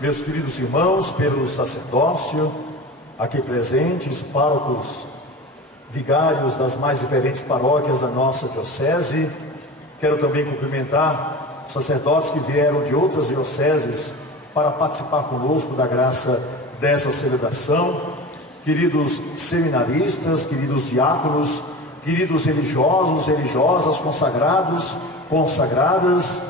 Meus queridos irmãos, pelo sacerdócio, aqui presentes, párocos, vigários das mais diferentes paróquias da nossa diocese, quero também cumprimentar os sacerdotes que vieram de outras dioceses para participar conosco da graça dessa celebração, queridos seminaristas, queridos diáconos, queridos religiosos, religiosas, consagrados, consagradas,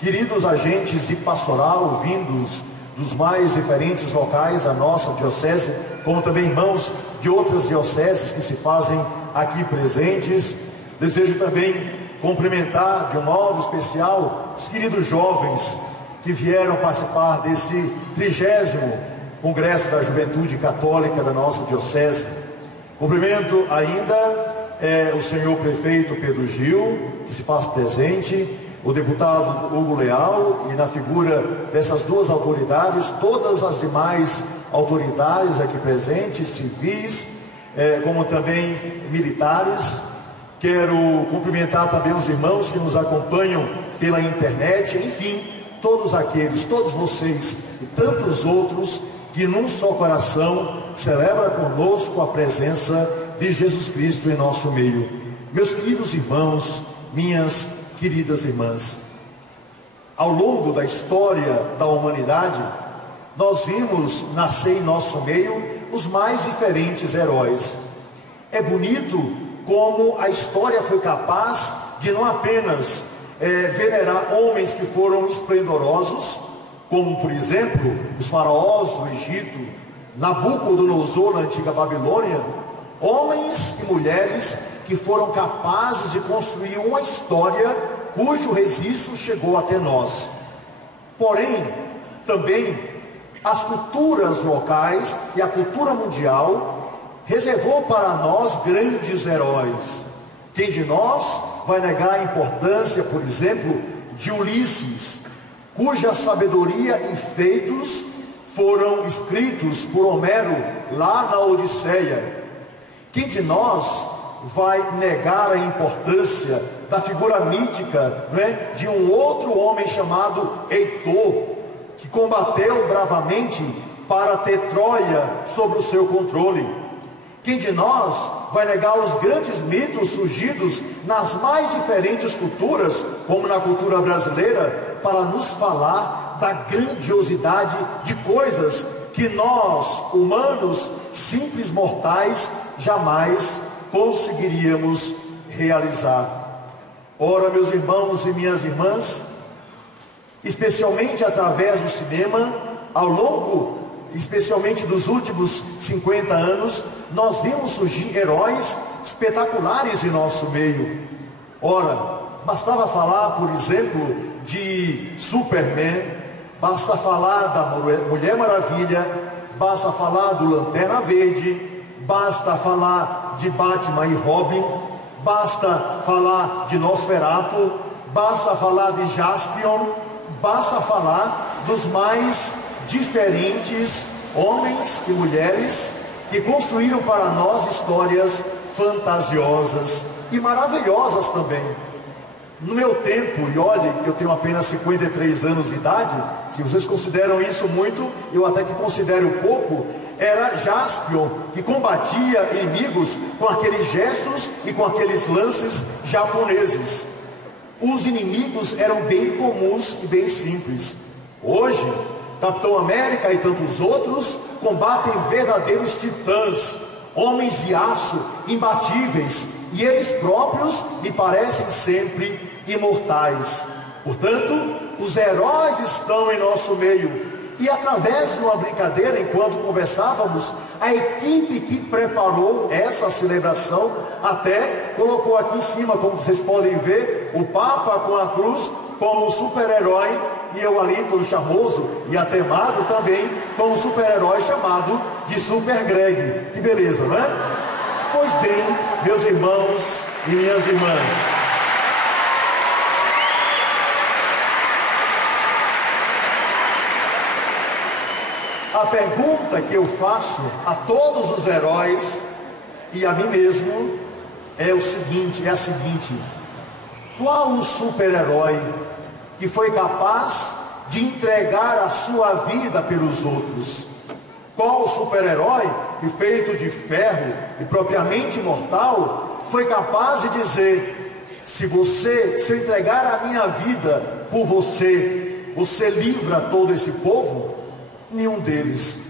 queridos agentes de pastoral vindos dos mais diferentes locais da nossa diocese, como também irmãos de outras dioceses que se fazem aqui presentes. Desejo também cumprimentar de um modo especial os queridos jovens que vieram participar desse 30º Congresso da Juventude Católica da nossa diocese. Cumprimento ainda o senhor prefeito Pedro Gil, que se faz presente, o deputado Hugo Leal, e na figura dessas duas autoridades, todas as demais autoridades aqui presentes, civis, como também militares. Quero cumprimentar também os irmãos que nos acompanham pela internet, enfim, todos aqueles, todos vocês e tantos outros que num só coração celebra conosco a presença de Jesus Cristo em nosso meio. Meus queridos irmãos, minhas queridas irmãs, ao longo da história da humanidade, nós vimos nascer em nosso meio os mais diferentes heróis. É bonito como a história foi capaz de não apenas venerar homens que foram esplendorosos, como por exemplo os faraós do Egito, Nabucodonosor na antiga Babilônia, homens e mulheres que foram capazes de construir uma história cujo registro chegou até nós. Porém, também as culturas locais e a cultura mundial reservou para nós grandes heróis. Quem de nós vai negar a importância, por exemplo, de Ulisses, cuja sabedoria e feitos foram escritos por Homero lá na Odisseia? Quem de nós vai negar a importância da figura mítica, de um outro homem chamado Heitor, que combateu bravamente para ter Troia sob o seu controle? Quem de nós vai negar os grandes mitos surgidos nas mais diferentes culturas, como na cultura brasileira, para nos falar da grandiosidade de coisas que nós, humanos, simples mortais, jamais conseguiríamos realizar? Ora, meus irmãos e minhas irmãs, especialmente através do cinema, ao longo, especialmente dos últimos 50 anos, nós vimos surgir heróis espetaculares em nosso meio. Ora, bastava falar, por exemplo, de Superman, basta falar da Mulher Maravilha, basta falar do Lanterna Verde, basta falar de Batman e Robin, basta falar de Nosferatu, basta falar de Jaspion, basta falar dos mais diferentes homens e mulheres que construíram para nós histórias fantasiosas e maravilhosas também. No meu tempo, e olhe que eu tenho apenas 53 anos de idade, se vocês consideram isso muito, eu até que considero pouco, era Jaspion, que combatia inimigos com aqueles gestos e com aqueles lances japoneses. Os inimigos eram bem comuns e bem simples. Hoje, Capitão América e tantos outros combatem verdadeiros titãs, homens de aço, imbatíveis, e eles próprios me parecem sempre imortais. Portanto, os heróis estão em nosso meio. E através de uma brincadeira, enquanto conversávamos, a equipe que preparou essa celebração até colocou aqui em cima, como vocês podem ver, o Papa com a cruz como super-herói, e eu ali todo charmoso e até magro também, como super-herói chamado de Super Greg. Que beleza, não é? Pois bem, meus irmãos e minhas irmãs, a pergunta que eu faço a todos os heróis e a mim mesmo é a seguinte: qual o super-herói que foi capaz de entregar a sua vida pelos outros? Qual o super-herói que, feito de ferro e propriamente mortal, foi capaz de dizer: se eu entregar a minha vida por você, você livra todo esse povo? Nenhum deles.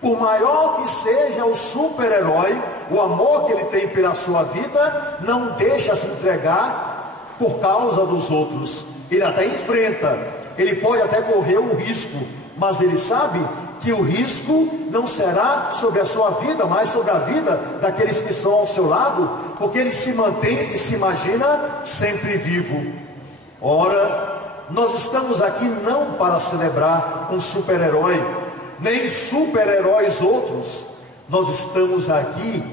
Por maior que seja o super-herói, o amor que ele tem pela sua vida não deixa se entregar por causa dos outros. Ele até enfrenta, ele pode até correr um risco, mas ele sabe que o risco não será sobre a sua vida, mas sobre a vida daqueles que estão ao seu lado, porque ele se mantém e se imagina sempre vivo. Ora, nós estamos aqui não para celebrar um super-herói, nem super-heróis outros. Nós estamos aqui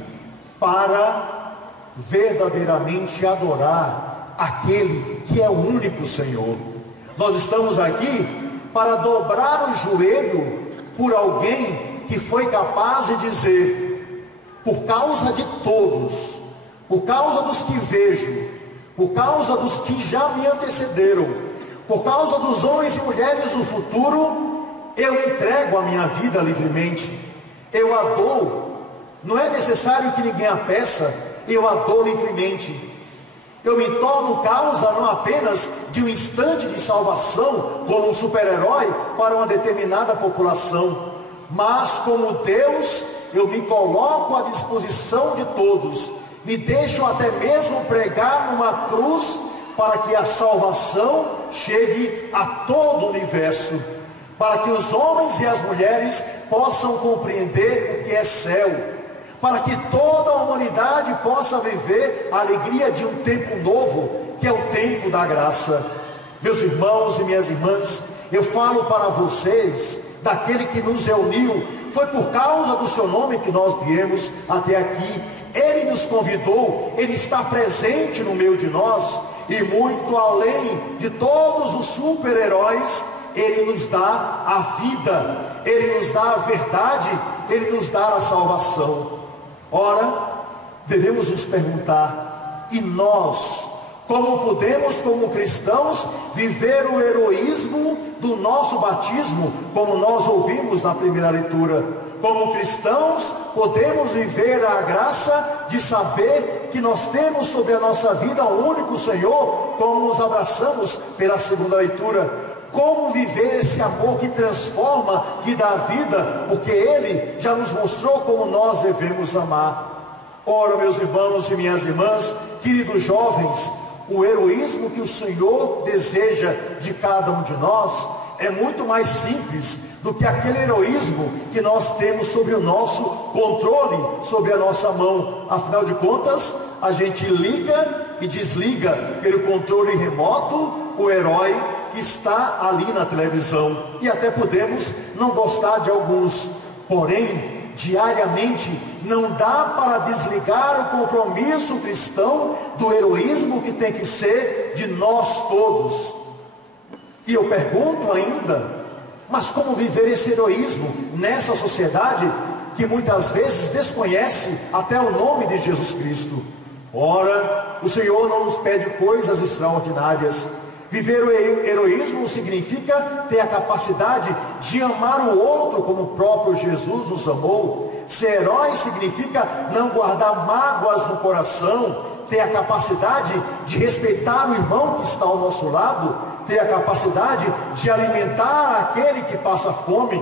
para verdadeiramente adorar aquele que é o único Senhor. Nós estamos aqui para dobrar o joelho por alguém que foi capaz de dizer: por causa de todos, por causa dos que vejo, por causa dos que já me antecederam, por causa dos homens e mulheres do futuro, eu entrego a minha vida livremente, eu a dou. Não é necessário que ninguém a peça, eu a dou livremente. Eu me torno causa não apenas de um instante de salvação, como um super-herói para uma determinada população, mas como Deus, eu me coloco à disposição de todos, me deixo até mesmo pregar numa cruz, para que a salvação chegue a todo o universo, para que os homens e as mulheres possam compreender o que é céu, para que toda a humanidade possa viver a alegria de um tempo novo, que é o tempo da graça. Meus irmãos e minhas irmãs, eu falo para vocês daquele que nos reuniu. Foi por causa do seu nome que nós viemos até aqui. Ele nos convidou, ele está presente no meio de nós, e muito além de todos os super-heróis, ele nos dá a vida, ele nos dá a verdade, ele nos dá a salvação. Ora, devemos nos perguntar: e nós, como podemos, como cristãos, viver o heroísmo do nosso batismo, como nós ouvimos na primeira leitura? Como cristãos, podemos viver a graça de saber que nós temos sobre a nossa vida um único Senhor, como nos abraçamos pela segunda leitura? Como viver esse amor que transforma, que dá vida, porque Ele já nos mostrou como nós devemos amar. Ora, meus irmãos e minhas irmãs, queridos jovens, o heroísmo que o Senhor deseja de cada um de nós é muito mais simples do que aquele heroísmo que nós temos sobre o nosso controle, sobre a nossa mão. Afinal de contas, a gente liga e desliga pelo controle remoto o herói que está ali na televisão, e até podemos não gostar de alguns, porém, diariamente, não dá para desligar o compromisso cristão do heroísmo que tem que ser de nós todos. E eu pergunto ainda: mas como viver esse heroísmo nessa sociedade que muitas vezes desconhece até o nome de Jesus Cristo? Ora, o Senhor não nos pede coisas extraordinárias. Viver o heroísmo significa ter a capacidade de amar o outro como o próprio Jesus nos amou. Ser herói significa não guardar mágoas no coração, ter a capacidade de respeitar o irmão que está ao nosso lado, ter a capacidade de alimentar aquele que passa fome.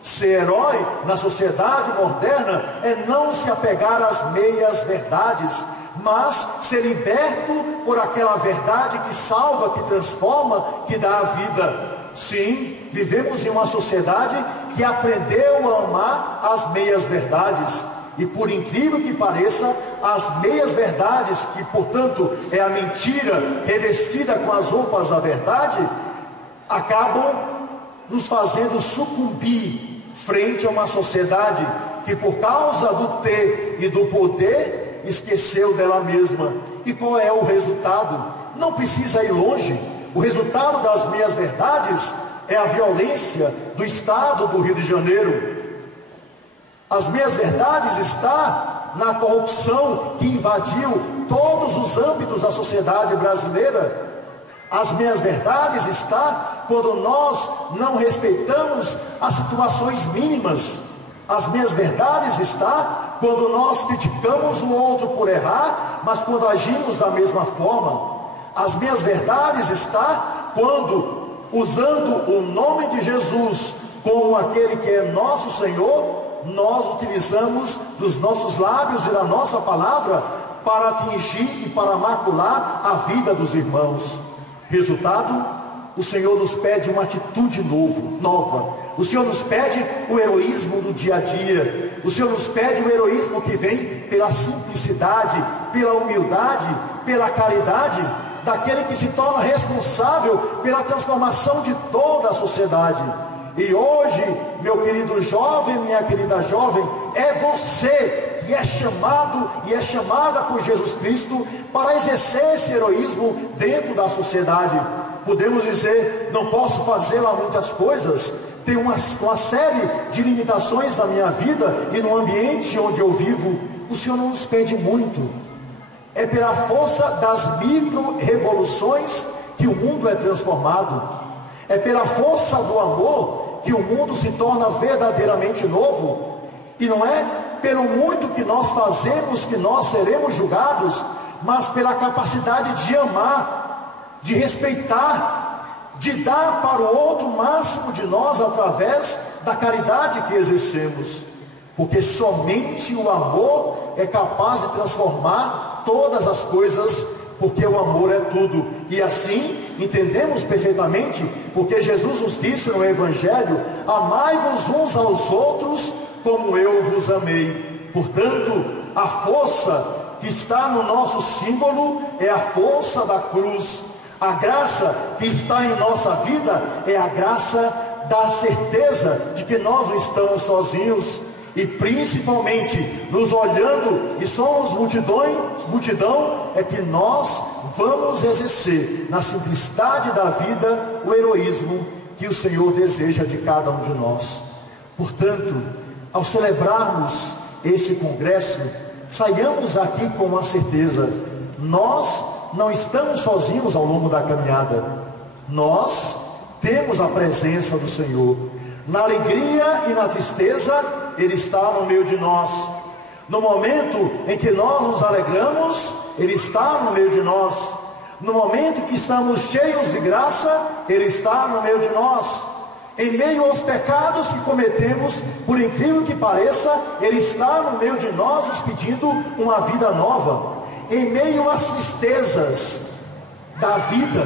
Ser herói na sociedade moderna é não se apegar às meias verdades, mas ser liberto por aquela verdade que salva, que transforma, que dá a vida. Sim, vivemos em uma sociedade que aprendeu a amar as meias verdades, e por incrível que pareça, as meias verdades, que portanto é a mentira revestida com as roupas da verdade, acabam nos fazendo sucumbir frente a uma sociedade que, por causa do ter e do poder, esqueceu dela mesma. E qual é o resultado? Não precisa ir longe. O resultado das meias verdades é a violência do estado do Rio de Janeiro. As meias verdades está na corrupção que invadiu todos os âmbitos da sociedade brasileira. As meias-verdades está quando nós não respeitamos as situações mínimas. As meias-verdades está quando nós criticamos o outro por errar, mas quando agimos da mesma forma. As meias-verdades está quando, usando o nome de Jesus como aquele que é nosso Senhor, nós utilizamos dos nossos lábios e da nossa palavra para atingir e para macular a vida dos irmãos. Resultado, o Senhor nos pede uma atitude nova. O Senhor nos pede o heroísmo do dia a dia. O Senhor nos pede o heroísmo que vem pela simplicidade, pela humildade, pela caridade, daquele que se torna responsável pela transformação de toda a sociedade. E hoje, meu querido jovem, minha querida jovem, é você que é chamado e é chamada por Jesus Cristo para exercer esse heroísmo dentro da sociedade. Podemos dizer, não posso fazer lá muitas coisas, tem uma série de limitações na minha vida e no ambiente onde eu vivo. O Senhor não nos pede muito. É pela força das micro-revoluções que o mundo é transformado. É pela força do amor que o mundo se torna verdadeiramente novo. E não é pelo muito que nós fazemos que nós seremos julgados, mas pela capacidade de amar, de respeitar, de dar para o outro o máximo de nós através da caridade que exercemos. Porque somente o amor é capaz de transformar todas as coisas, porque o amor é tudo. E assim entendemos perfeitamente, porque Jesus nos disse no Evangelho: amai-vos uns aos outros como eu vos amei. Portanto, a força que está no nosso símbolo é a força da cruz. A graça que está em nossa vida é a graça da certeza de que nós não estamos sozinhos. E principalmente nos olhando e somos multidão, é que nós vamos exercer na simplicidade da vida o heroísmo que o Senhor deseja de cada um de nós. Portanto, ao celebrarmos esse congresso, saiamos aqui com a certeza: nós não estamos sozinhos ao longo da caminhada, nós temos a presença do Senhor. Na alegria e na tristeza, Ele está no meio de nós. No momento em que nós nos alegramos, Ele está no meio de nós. No momento que estamos cheios de graça, Ele está no meio de nós. Em meio aos pecados que cometemos, por incrível que pareça, Ele está no meio de nós nos pedindo uma vida nova. Em meio às tristezas da vida,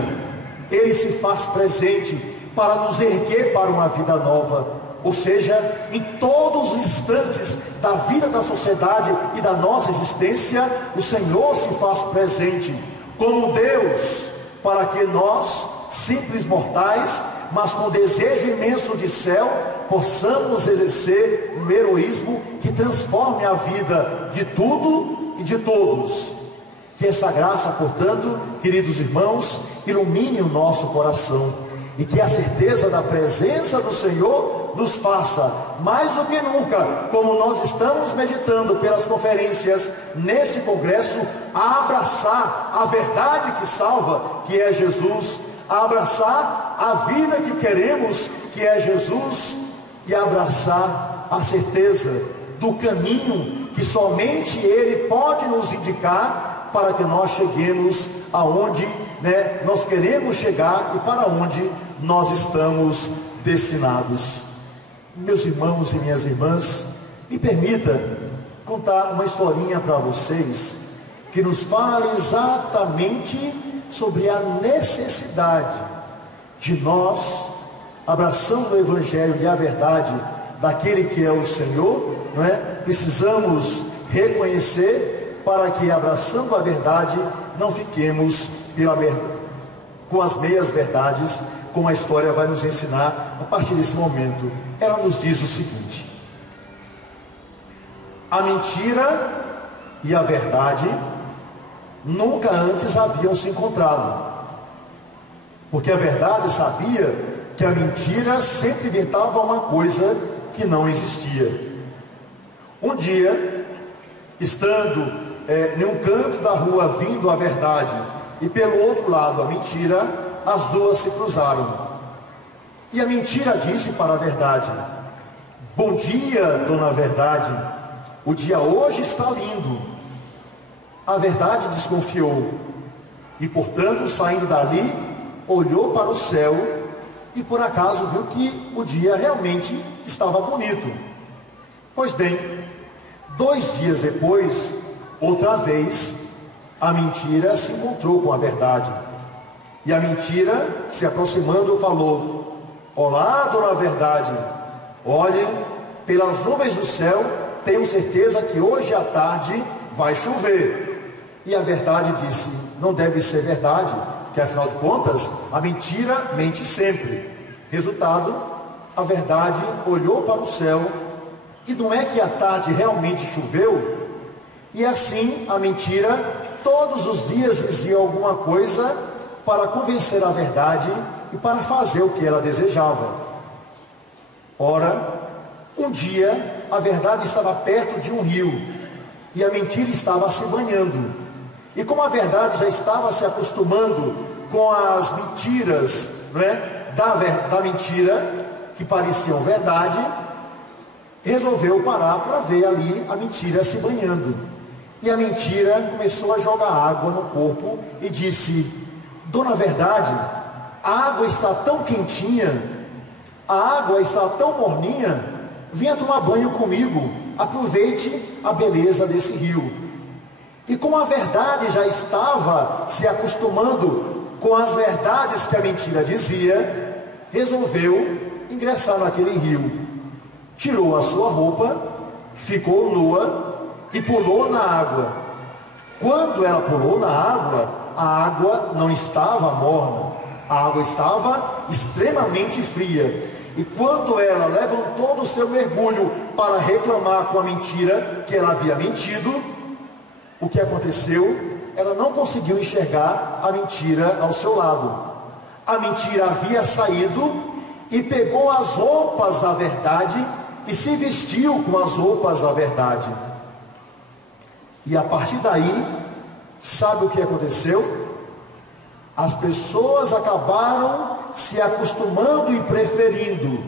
Ele se faz presente para nos erguer para uma vida nova. Ou seja, em todos os instantes da vida da sociedade e da nossa existência, o Senhor se faz presente como Deus, para que nós, simples mortais, mas com desejo imenso de céu, possamos exercer um heroísmo que transforme a vida de tudo e de todos. Que essa graça, portanto, queridos irmãos, ilumine o nosso coração, e que a certeza da presença do Senhor nos faça, mais do que nunca, como nós estamos meditando pelas conferências nesse congresso, a abraçar a verdade que salva, que é Jesus, a abraçar a vida que queremos, que é Jesus, e abraçar a certeza do caminho que somente Ele pode nos indicar, para que nós cheguemos aonde nós queremos chegar e para onde nós estamos destinados. Meus irmãos e minhas irmãs, me permita contar uma historinha para vocês, que nos fala exatamente sobre a necessidade de nós, abraçando o Evangelho e a verdade daquele que é o Senhor, precisamos reconhecer, para que, abraçando a verdade, não fiquemos com as meias verdades, como a história vai nos ensinar a partir desse momento. Ela nos diz o seguinte: a mentira e a verdade nunca antes haviam se encontrado, porque a verdade sabia que a mentira sempre inventava uma coisa que não existia. Um dia, estando em um canto da rua vindo a verdade e pelo outro lado a mentira, as duas se cruzaram. E a mentira disse para a verdade: bom dia, dona Verdade, o dia hoje está lindo. A verdade desconfiou e, portanto, saindo dali, olhou para o céu e por acaso viu que o dia realmente estava bonito. Pois bem, 2 dias depois, outra vez, a mentira se encontrou com a verdade. E a mentira, se aproximando, falou: olá, dona Verdade, olhe, pelas nuvens do céu, tenho certeza que hoje à tarde vai chover. E a verdade disse: não deve ser verdade, porque afinal de contas, a mentira mente sempre. Resultado, a verdade olhou para o céu, e não é que à tarde realmente choveu? E assim, a mentira, todos os dias dizia alguma coisa para convencer a verdade e para fazer o que ela desejava. Ora, um dia, a verdade estava perto de um rio, e a mentira estava se banhando. E como a verdade já estava se acostumando com as mentiras, da mentira, que pareciam verdade, resolveu parar para ver ali a mentira se banhando. E a mentira começou a jogar água no corpo e disse: dona Verdade, a água está tão quentinha, a água está tão morninha, venha tomar banho comigo, aproveite a beleza desse rio. E como a verdade já estava se acostumando com as verdades que a mentira dizia, resolveu ingressar naquele rio. Tirou a sua roupa, ficou nua e pulou na água. Quando ela pulou na água, a água não estava morna, a água estava extremamente fria. E quando ela levantou do seu mergulho para reclamar com a mentira que ela havia mentido, o que aconteceu? Ela não conseguiu enxergar a mentira ao seu lado. A mentira havia saído e pegou as roupas da verdade e se vestiu com as roupas da verdade. E a partir daí, sabe o que aconteceu? As pessoas acabaram se acostumando e preferindo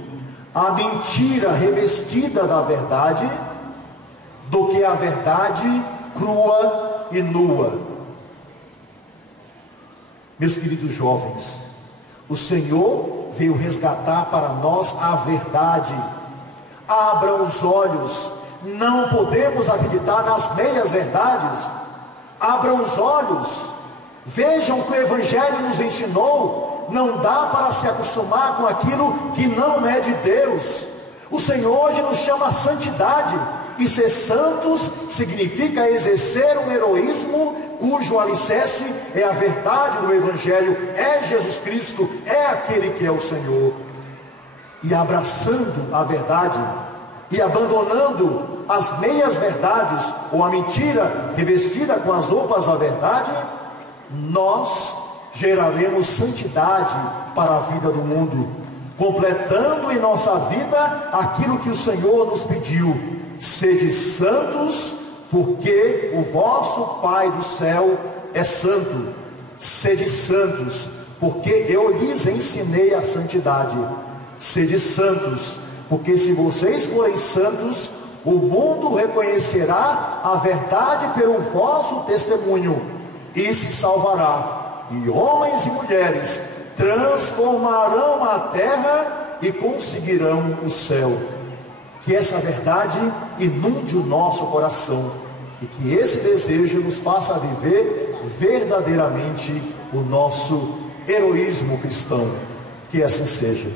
a mentira revestida da verdade do que a verdade crua e nua. Meus queridos jovens, o Senhor veio resgatar para nós a verdade. Abram os olhos, não podemos acreditar nas meias verdades. Abram os olhos, vejam o que o Evangelho nos ensinou. Não dá para se acostumar com aquilo que não é de Deus. O Senhor hoje nos chama a santidade. E ser santos significa exercer um heroísmo cujo alicerce é a verdade do Evangelho, é Jesus Cristo, é aquele que é o Senhor. E abraçando a verdade e abandonando as meias verdades ou a mentira revestida com as roupas da verdade, nós geraremos santidade para a vida do mundo, completando em nossa vida aquilo que o Senhor nos pediu: sede santos, porque o vosso Pai do céu é santo. Sede santos, porque eu lhes ensinei a santidade. Sede santos, porque se vocês forem santos, o mundo reconhecerá a verdade pelo vosso testemunho e se salvará. E homens e mulheres transformarão a terra e conseguirão o céu. Que essa verdade inunde o nosso coração e que esse desejo nos faça viver verdadeiramente o nosso heroísmo cristão. Que assim seja.